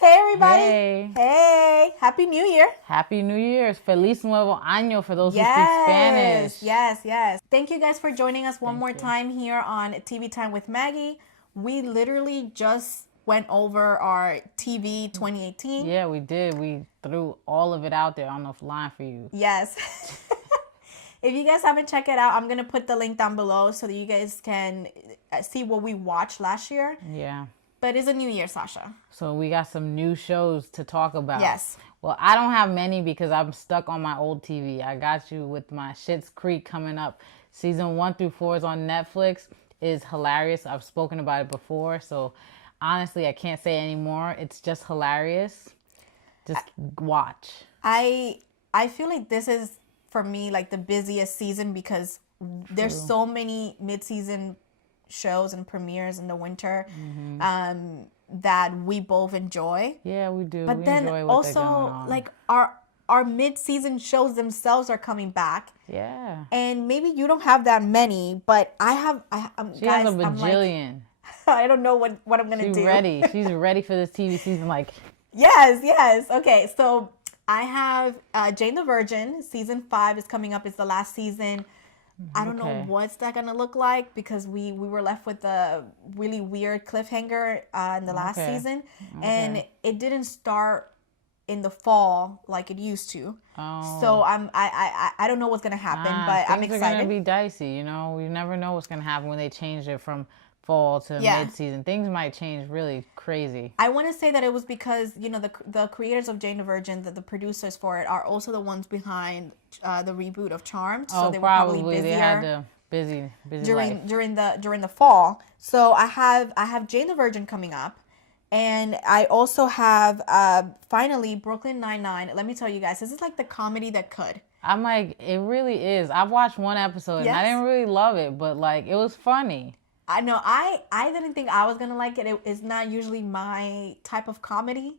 Hey, everybody. Hey. Hey. Happy New Year. Happy New Year's. Feliz Nuevo Año for those who speak Spanish. Yes. Thank you guys for joining us one Thank more you. time here on TVTime with Maggie. We literally just went over our TV 2018. Yeah, we did. We threw all of it out there on the line for you. Yes. If you guys haven't checked it out, I'm going to put the link down below so that you guys can see what we watched last year. Yeah. But it's a new year, Sasha. So we got some new shows to talk about. Yes. Well, I don't have many because I'm stuck on my old TV. I got you with my SchittsCreek coming up. Season 1 through 4 is on Netflix. It's hilarious. I've spoken about it before. So honestly, I can't say anymore. It's just hilarious. Just watch. I feel like this is, for me, like the busiest season because there's so many mid-season shows and premieres in the winter that we both enjoy. Yeah, we do. But we then enjoy what they're going also on. like our mid-season shows themselves are coming back. Yeah. And maybe you don't have that many, but I She guys, has a I'm like, bajillion. I don't know what I'm gonna She's do. ready. She's ready for this TV season. Like, Yes. Okay, so I have JanetheVirgin. Season 5 is coming up. It's the last season. I don't know what's that gonna look like because we were left with a really weird cliffhanger in the last season, and it didn't start in the fall like it used to. So I don't know what's gonna happen, but I'm excited. Things are gonna be dicey. You know, you never know what's gonna happen when they change it from fall to mid-season. Things might change really crazy. I want to say that it was because, you know, the creators of JanetheVirgin, the producers for it, are also the ones behind the reboot of Charmed. So they were probably busier. They had the busy during the fall. So I have JanetheVirgin coming up, and I also have finally Brooklyn Nine-Nine. Let me tell you guys, this is like the comedy that could. I'm like, it really is. I've watched one episode and I didn't really love it, but like it was funny. I know I didn't think I was gonna like it. It is not usually my type of comedy,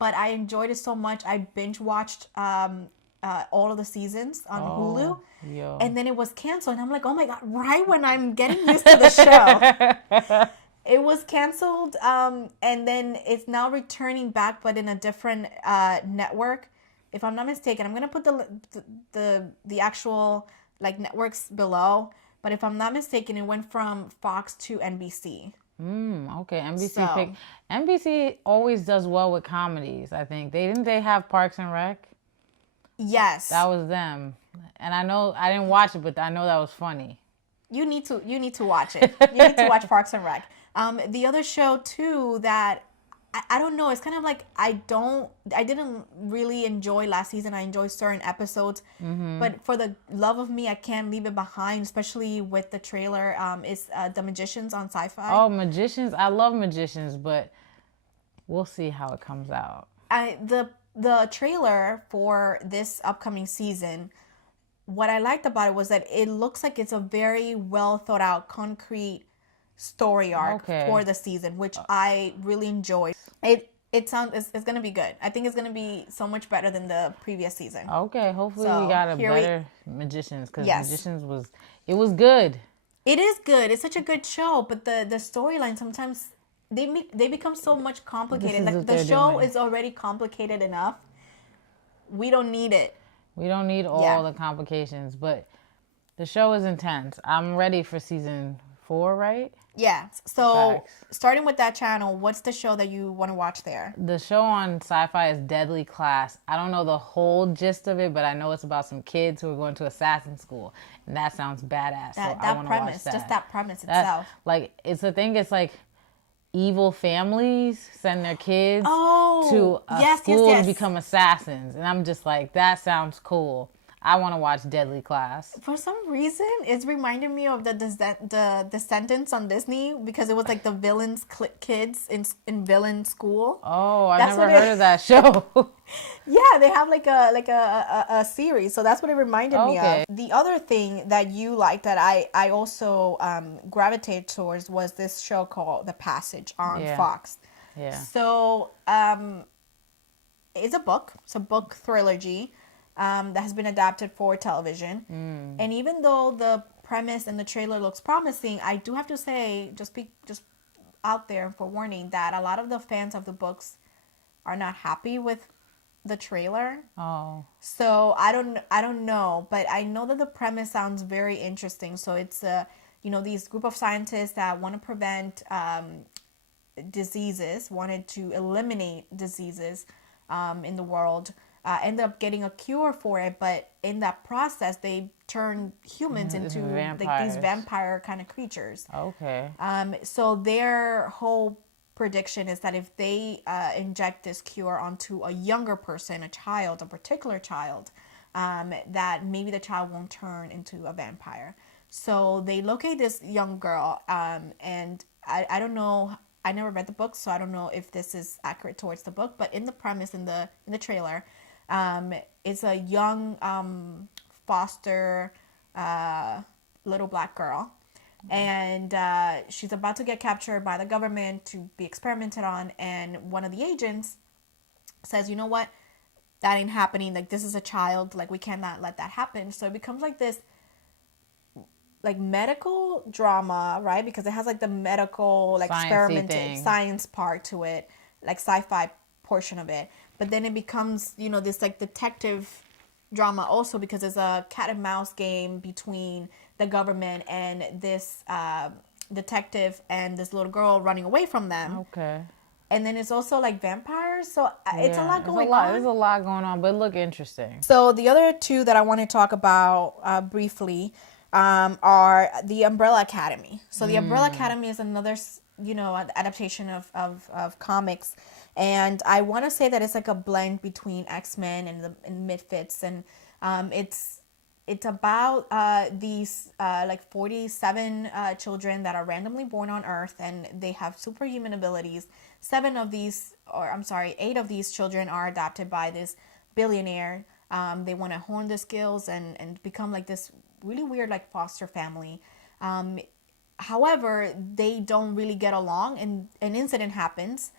but I enjoyed it so much. I binge watched all of the seasons on Hulu, and then it was canceled. And I'm like, oh my god! Right when I'm getting used to the show, it was canceled, and then it's now returning back, but in a different network. If I'm not mistaken, I'm gonna put the actual like networks below. But if I'm not mistaken, it went from Fox to NBC. Okay. NBC always does well with comedies, I think. Didn't they have Parks and Rec? Yes. That was them. And I know I didn't watch it, but I know that was funny. You need to watch it. You need to watch Parks and Rec. The other show too that I don't know, it's kind of like I didn't really enjoy last season. I enjoyed certain episodes, but for the love of me, I can't leave it behind, especially with the trailer. Is The Magicians on SyFy. Oh, Magicians. I love Magicians, but we'll see how it comes out. The trailer for this upcoming season, what I liked about it was that it looks like it's a very well thought out, concrete story arc for the season, which I really enjoyed. It sounds it's gonna be good. I think it's gonna be so much better than the previous season. Okay, hopefully we got a better Magicians, because Magicians was good. It is good. It's such a good show, but the storyline sometimes they become so much complicated. Like the show is already complicated enough. We don't need it. We don't need all the complications, but the show is intense. I'm ready for season 4, right? Yeah. So starting with that channel, what's the show that you want to watch there? The show on SyFy is Deadly Class. I don't know the whole gist of it, but I know it's about some kids who are going to assassin school, and that sounds badass. So I want to watch that. Just that premise itself. Like it's evil families send their kids to a school to become assassins, and I'm just like, that sounds cool. I want to watch Deadly Class. For some reason, it's reminding me of the Descendants on Disney, because it was like the villains' kids in villain school. Oh, I never heard of that show. Yeah, they have like a series, so that's what it reminded me of. The other thing that you liked that I also gravitated towards was this show called The Passage on Fox. Yeah. So it's a book. It's a book trilogy. That has been adapted for television. And even though the premise and the trailer looks promising, I do have to say, just out there for warning, that a lot of the fans of the books are not happy with the trailer. Oh. So I don't know, but I know that the premise sounds very interesting. So it's these group of scientists that want to prevent diseases, wanted to eliminate diseases in the world, ended up getting a cure for it, but in that process they turn humans into like these vampire kind of creatures. Okay. So their whole prediction is that if they inject this cure onto a younger person, a particular child, that maybe the child won't turn into a vampire. So they locate this young girl, and I don't know. I never read the book, so I don't know if this is accurate towards the book. But in the premise, in the trailer, it's a young foster little black girl. And she's about to get captured by the government to be experimented on. And one of the agents says, you know what? That ain't happening. Like, this is a child. Like, we cannot let that happen. So it becomes like this, like, medical drama, right? Because it has, like, the medical, like, experimental science part to it. Like, sci-fi portion of it. But then it becomes, this, like, detective drama also, because there's a cat and mouse game between the government and this detective and this little girl running away from them. Okay. And then it's also like vampires. So it's a lot going on. There's a lot going on, but it look interesting. So the other two that I want to talk about briefly are the Umbrella Academy. So the Umbrella Academy is another, adaptation of comics. And I want to say that it's like a blend between X-Men and Misfits. And it's about these like 47 children that are randomly born on Earth, and they have superhuman abilities. 8 of these children are adopted by this billionaire. They want to hone their skills and become like this really weird like foster family. However, they don't really get along, and an incident happens,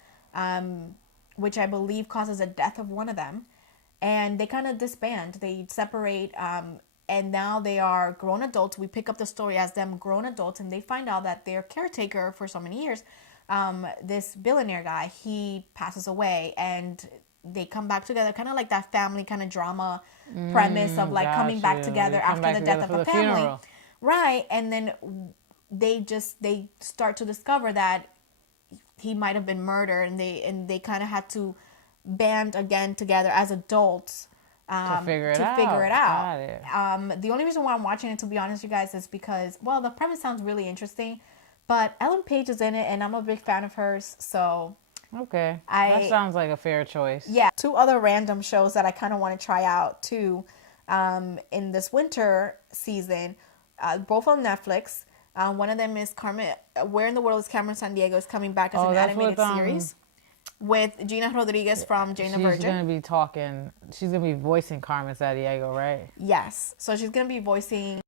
which I believe causes the death of one of them. And they kind of disband. They separate, and now they are grown adults. We pick up the story as them grown adults, and they find out that their caretaker for so many years, this billionaire guy, he passes away, and they come back together, kind of like that family kind of drama premise of like coming back together after the death of a family. Funeral. Right, and then they start to discover that he might have been murdered, and they kind of had to band again together as adults to figure it out. Got it. The only reason why I'm watching it, to be honest, you guys, is because, well, the premise sounds really interesting, but Ellen Page is in it, and I'm a big fan of hers, so... Okay, that sounds like a fair choice. Yeah. 2 other random shows that I kind of want to try out, too, in this winter season, both on Netflix. One of them is Carmen. Where in the World is Carmen SanDiego is coming back as an animated series with Gina Rodriguez from JanetheVirgin. She's going to be talking. She's going to be voicing Carmen SanDiego, right? Yes. So she's going to be voicing